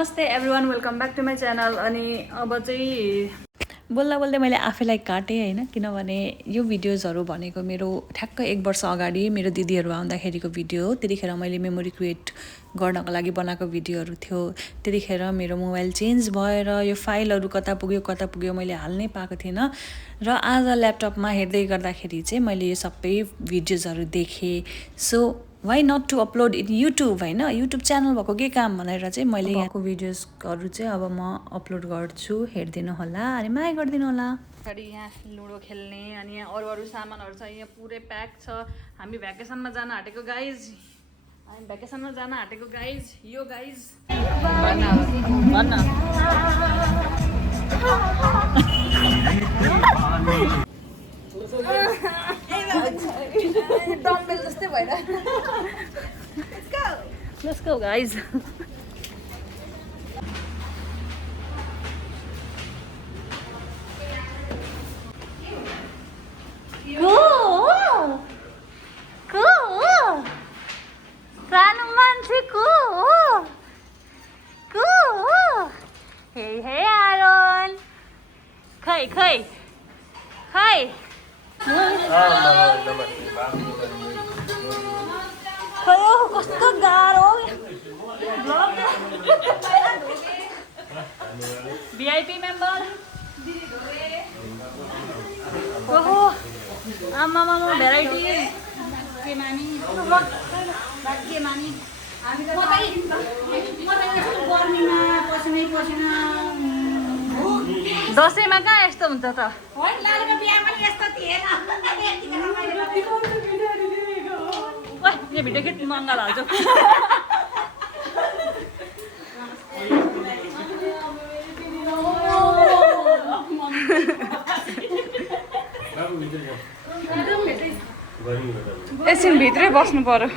नमस्ते everyone welcome back to my channel. अनि अब चाहिँ बोल्दा बोल्दै मैले आफैलाई काटेँ होइन, किनभने यो भिडियोजहरू भनेको मेरो ठ्याक्क 1 वर्ष अगाडि मेरो दिदीहरू आउँदाखेरिको भिडियो हो। त्यतिखेर मैले मेमोरी क्रिएट गर्नको लागि बनाएको भिडियोहरू थियो। त्यतिखेर मेरो मोबाइल चेन्ज भएर यो फाइलहरू कता पुग्यो मैले हाल्नै पाएको थिइनँ र आज ल्यापटपमा हेर्दै गर्दाखेरि चाहिँ मैले यो सबै भिडियोजहरू देखेँ। So why not to upload in YouTube होइन, युट्युब च्यानल भएको के काम भनेर चाहिँ मैले यहाँको भिडियोजहरू चाहिँ अब म अपलोड गर्छु, हेरिदिनु होला अनि माया गरिदिनु होला। अगाडि यहाँ लुडो खेल्ने अनि यहाँ अरू सामानहरू छ। यहाँ पुरै प्याक छ। हामी भ्याकेसनमा जान आँटेको गाइज, यो गाइज भन्न डम्बेल जस्तै भइरहेको। Let's go guys. सानो मान्छेको हे आरोन खै खयो कस्तो गाह्रो भिआइपी मेम्बर ओहो आमामा भेराइटी के मानी दसैँमा कहाँ यस्तो हुन्छ त? यो भिडियो के मङ्गल हाल्छु। एकछिन भित्रै बस्नु पर्यो।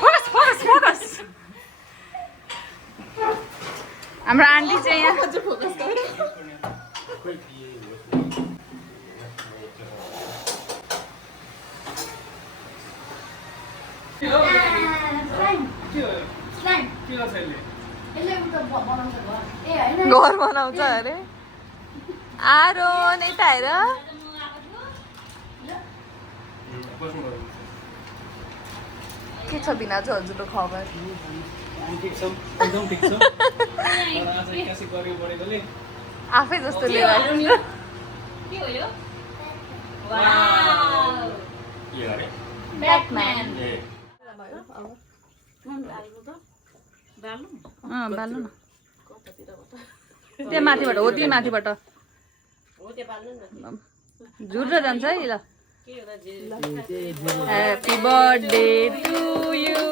फोकस हाम्रो आन्टी चाहिँ यहाँ घर बनाउँछ अरे। आरोन यता हेर, के छ भिनाजु हजुरको खबर? आफै जस्तो लिएर बाल्नु न त्यहाँ माथिबाट हो, त्यही माथिबाट झुर्र जान्छ है। ल happy birthday to you,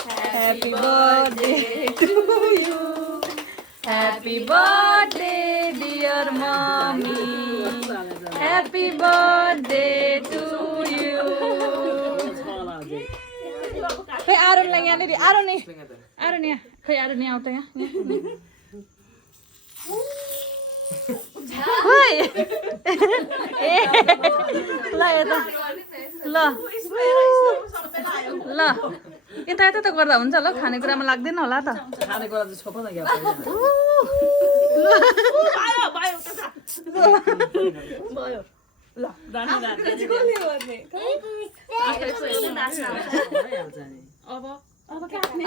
happy birthday to you, happy birthday dear mummy, happy birthday to you. खै आरोनलाई यहाँनिर आरोन यहाँ खै आरोन यहाँ आउँछ यहाँ ल यता त गर्दा हुन्छ। ल खानेकुरामा लाग्दैन होला त?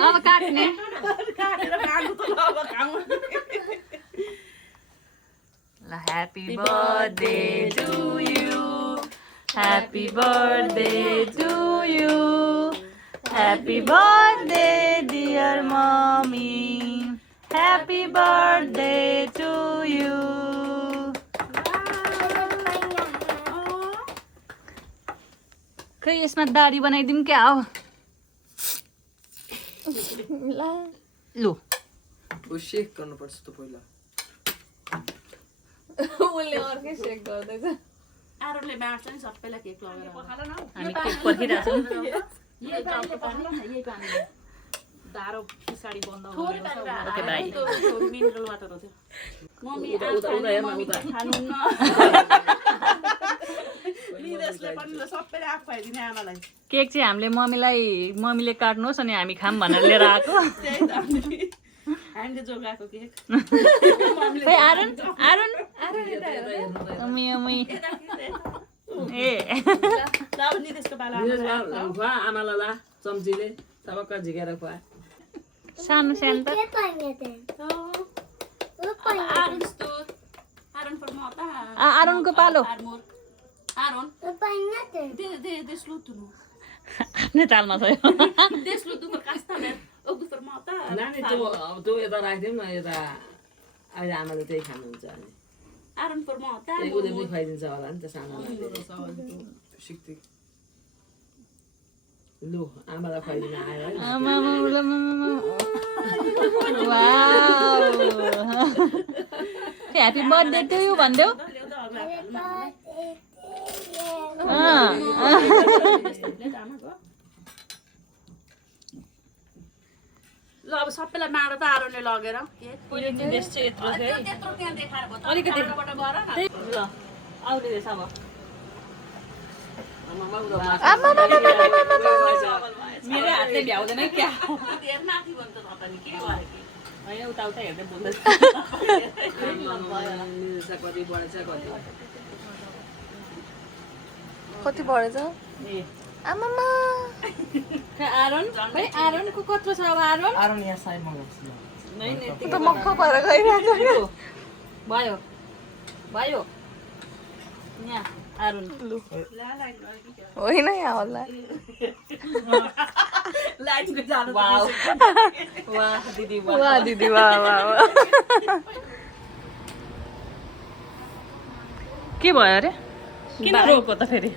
अब काट्ने Happy birthday to you, happy birthday to you, happy birthday dear mommy, happy birthday to you. खै यसमा दाढी बनाइदिउँ क्या हो? लु शेक गर्नुपर्छ त पहिला। उसले अर्कै सेक गर्दैछ। आरोले बाँड्छ नि सबैलाई केक लगेर। हामी केक पर्खिरहेको छौँ। यही पानी दारो पछाडि बन्द ओके बाई। मिनरल वाटर हो त्यो। मम्मी आज खानु न। निदेशले पनि ल सबैले आफ खुवाइदिने आमालाई केक चाहिँ हामीले मम्मीले काट्नुहोस् अनि हामी खाम भनेर लिएर आएको त्यही त हामीले जोगाएको केक खै आरुन अमी ए ल अब निदेशको बाला खुवा आमालाई ला चम्चीले सबक्क झिकेर खुवा सानो सानो त आरन फर्माउँदा आरुनको पालो आरन de slutumu. आफ्नै तालमा छ यो De slutumu kastane. Ook de formata. नानी तँ यता राखिदिउँ न यता अहिले आमाले त्यही खानुहुन्छ अनि Aron formata. उसले पनि खुवाइदिन्छ होला नि त सानोलाई लु आमालाई खुवाइदिन आयो है ह्याप्पी बर्थडे टु यु भनिदेऊ ल अब सबैलाई माडो त आरोले लगेर अलिकति ल आउने रहेछ अब मेरो हातले भ्याउँदैन क्या होइन उता हेर्दै बोल्दैछ कति बढेछ कति बढेछ ए आमामा आरोन खै आरोनको कत्रो छ अब आरोन यहाँ साइडमा गर्छु त मक्ख भएर गइरहेको भयो भयो यहाँ आरोन होइन यहाँ होला वाह वाह दिदी वाह वाह दिदी वाह वाह वाह के भयो अरे किन रोको त फेरि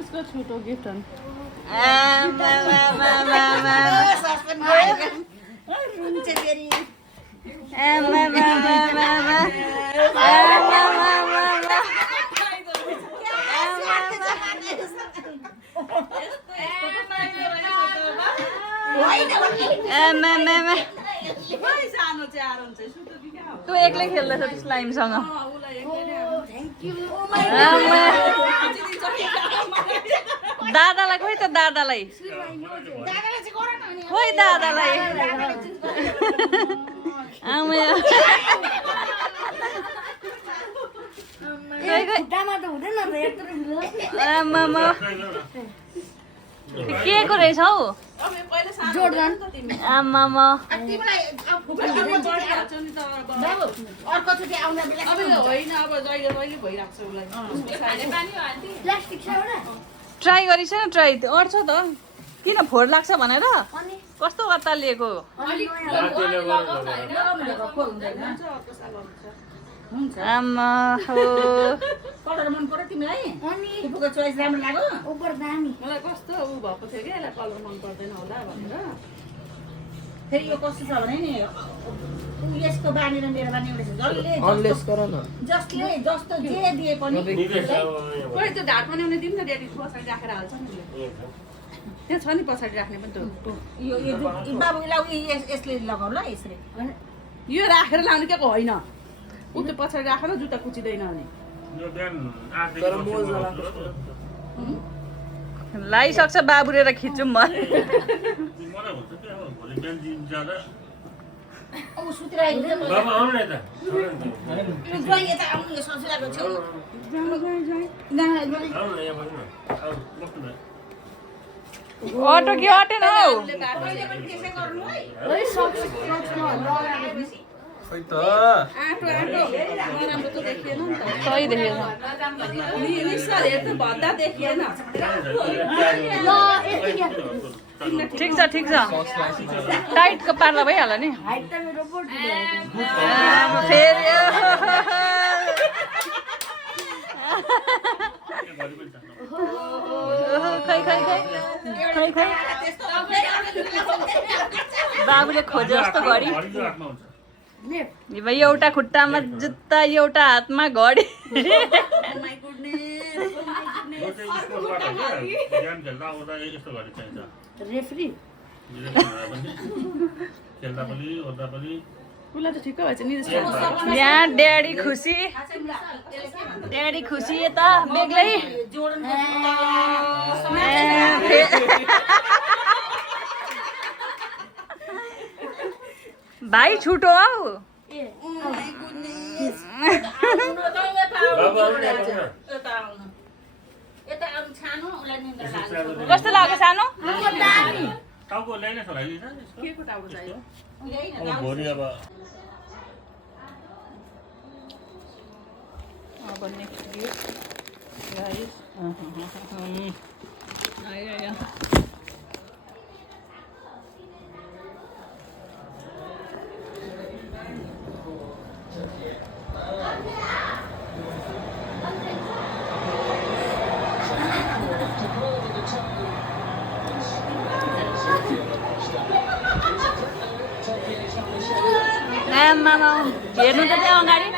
उसको छोटो गिफ्ट हो तँ एक्लै खेल्दैछ स्लाइमसँग दादालाई खोइ त दादालाई खोइ दादालाई के को रहेछ हौ आमामा ट्राई गरिस न ट्राई अट्छ त किन फोहोर लाग्छ भनेर कस्तो अत्तालिएको आमा हो कलर मन पर्यो तिमीलाई फुपूको चोइस राम्रो लाग्यो मलाई कस्तो उ भएको थियो कि यसलाई कलर मन पर्दैन होला भनेर फेरि यो कस्तो छ भने नि यसको बानी र मेरो बानी एउटा छ अनलेस गर न जसले जस्तो जे दिए पनि खोइ त्यो ढाड बनाउने दिउँ न ड्याडी पछाडि राखेर हाल्छ नि त्यहाँ छ नि पछाडि राख्ने पनि त्यो बाबुलाई यसले लगाऊ ल यसले यो राखेर लाउने के होइन ऊ त्यो पछाडि राख न जुत्ता कुचिँदैन अनि लाइसक्छ बाबुरे र खिचौँ म अटो कि अटेन हौ सही देखेछ ठिक छ टाइटको पार्दा भइहाल्यो नि फेरि खै बाबुले खोजे जस्तो घडी एउटा खुट्टामा जुत्ता एउटा हातमा घडी रेफ्री उसलाई त ठिक्कै भएछ नि यहाँ ड्याडी खुसी यता बेग्लै भाइ छुटो हौ कस्तो लाग्यो सानो टाउको ल्याइने छोरा के को टाउको चाहियो भोलि अब अब नेक्स्ट गिफ्ट गाइस आयो आमामा हेर्नु त त्यहाँ अगाडि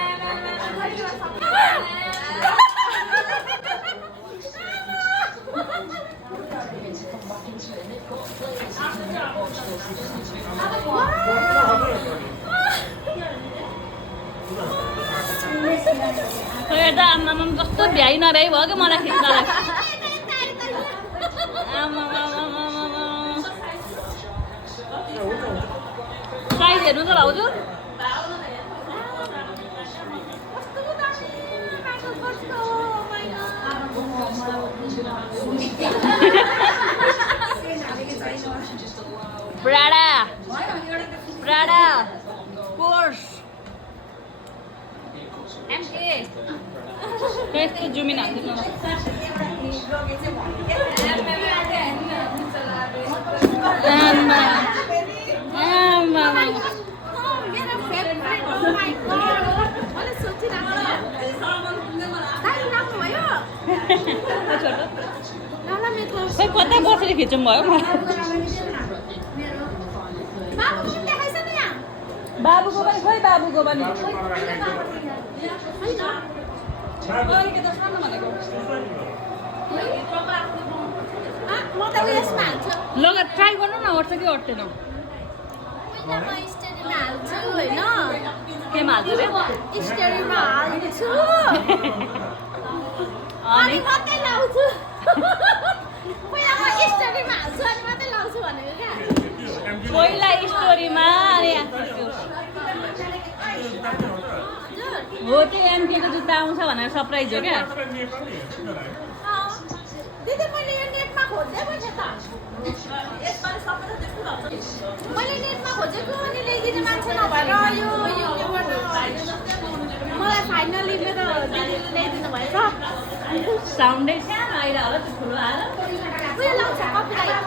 हेर्दा आमामा कस्तो भ्याइ नभ्याइ भयो क्या मलाई खिच्नलाई साइज हेर्नु त भाउजू Prada Porsche MK यस्तो जुमिन हाल्दिनु खै कता बसेर खिचौँ भयो बाबुको पनि खोइ बाबुको पनि लग ट्राई गर्नु न अट्छ कि अट्दैन केमा हाल्छु रे अनि मात्रै लाउँछु पहिला स्टोरीमा अनि हो त्यो एमकेको जुत्ता आउँछ भनेर सरप्राइज हो क्या दिदी मैले यो नेटमा खोज्दै पनि त मैले नेटमा खोजेको अनि ल्याइदिने मान्छे नभएर यो मलाई फाइनली मेरो दिदीले ल्याइदिनु भएछ साउन्डै सानो आइरह होला त्यो ठुलो आएर उयो लाउँछ कपिराइट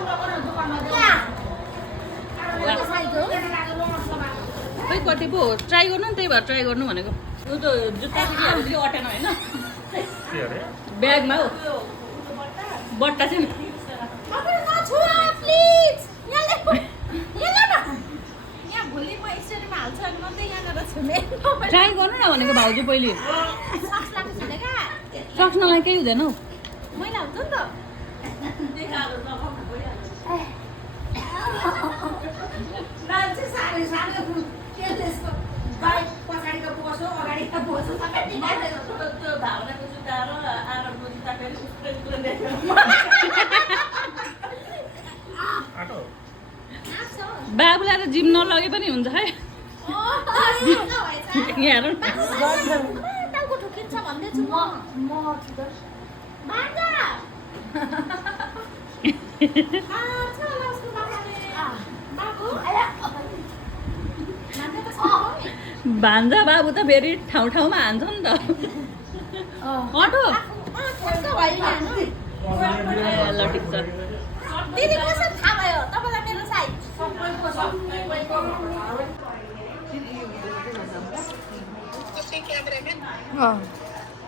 खै कति पो ट्राई गर्नु नि त्यही भएर ट्राई गर्नु भनेको ऊ त जुत्ता चाहिँ अलिकति अटेन होइन ब्यागमा हौ बट्टा चाहिँ ट्राई गर्नु न भनेको भाउजू पहिले सक्स नलाई केही हुँदैन हौ मैले हुन्छ नि त बाबुलाई त जिम नलगे पनि हुन्छ है यहाँ हेरौँ टाउको ठुकिन्छ भन्दैछु म भान्जा बाबु त फेरि ठाउँ ठाउँमा हान्छ नि त अटो ल ठिक छ दिदी कसरी थाहा भयो तपाईँलाई मेरो साइज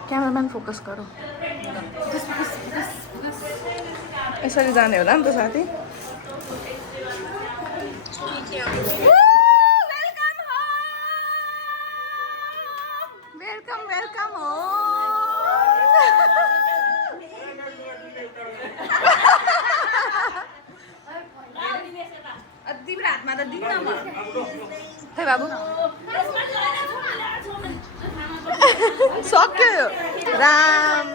क्यामेराम्यान फोकस गरौ यसरी जाने होला नि त साथी वेलकम वेलकम हो तिम्रो हातमा त दिन्न म खै बाबु सक्यो राम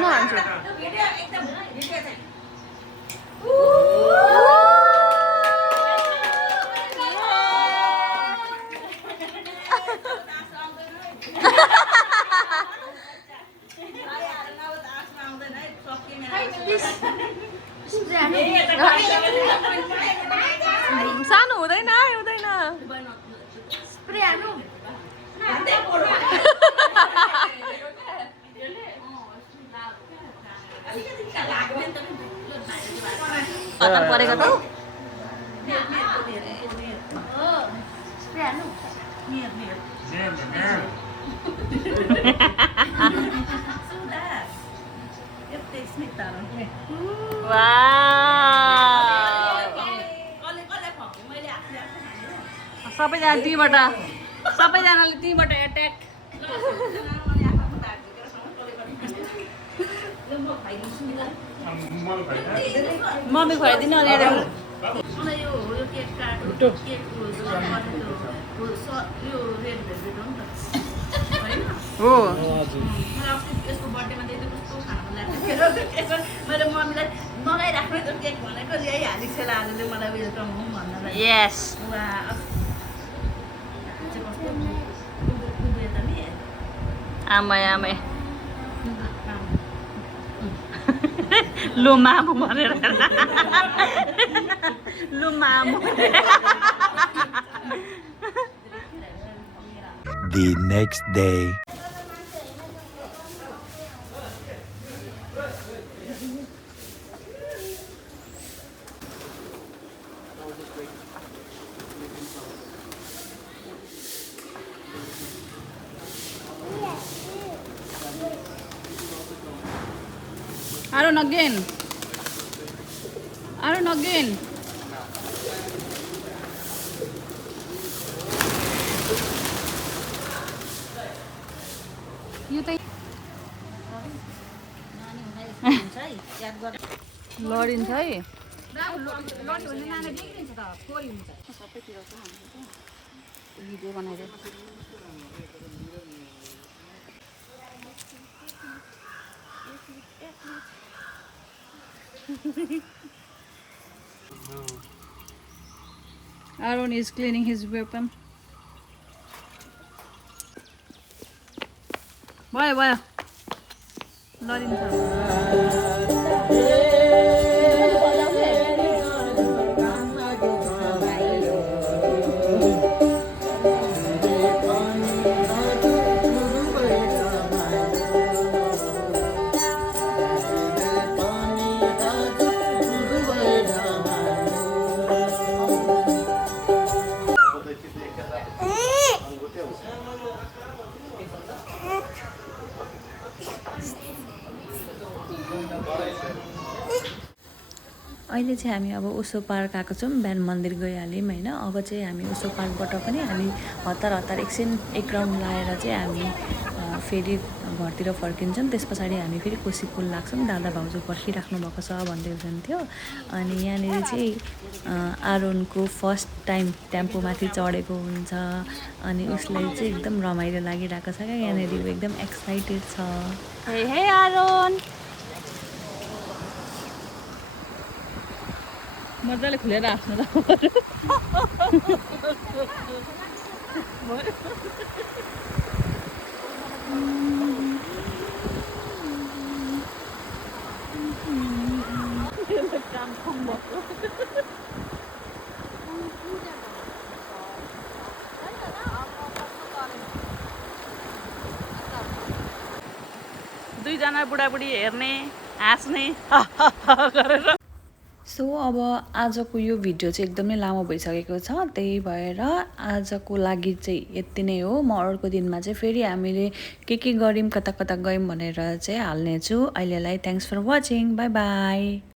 नहान्छु सानो हुँदैन हुँदैन हतार परेको त सबैजना सबैजनाले त्यहीँबाट एट्याक मम्मी खुवाइदिनु अनि हो मैले मम्मीलाई मगाइराख्नु त केक भनेको ल्याइहालेको छ आजले मलाई वेलकम होम भन्नलाई यस आमै आमै लु मामु भनेर लु मामु The next day. Aaron again. Aaron again. You think? लडिन्छ है भिडियो बनाइदियो Aaron is cleaning his weapon. भयो भयो लडिन्छ अहिले चाहिँ हामी अब ओसो पार्क आएको छौँ बिहान मन्दिर गइहाल्यौँ होइन अब चाहिँ हामी ओसो पार्कबाट पनि हामी हतार एकछिन एक राउन्ड लाएर चाहिँ हामी फेरि घरतिर फर्किन्छौँ त्यस पछाडि हामी फेरि कोसी पुल लाग्छौँ दादा भाउजू पर्खिराख्नु भएको छ भन्दै हुनुहुन्थ्यो अनि यहाँनिर चाहिँ आरोनको फर्स्ट टाइम टेम्पोमाथि चढेको हुन्छ अनि उसलाई चाहिँ एकदम रमाइलो लागिरहेको छ क्या यहाँनिर एकदम एक्साइटेड छ हे आरोन मजाले खुलेर आफ्नो दुईजना बुढाबुढी हेर्ने हाँस्ने गरेर सो अब आजको यो भिडियो चाहिँ एकदमै लामो भइसकेको छ, त्यही भएर आजको लागि चाहिँ यति नै हो। म अर्को दिनमा चाहिँ फेरि हामीले के गऱ्यौँ, कता कता गयौँ भनेर चाहिँ हाल्नेछु। अहिलेलाई thanks for watching, bye by.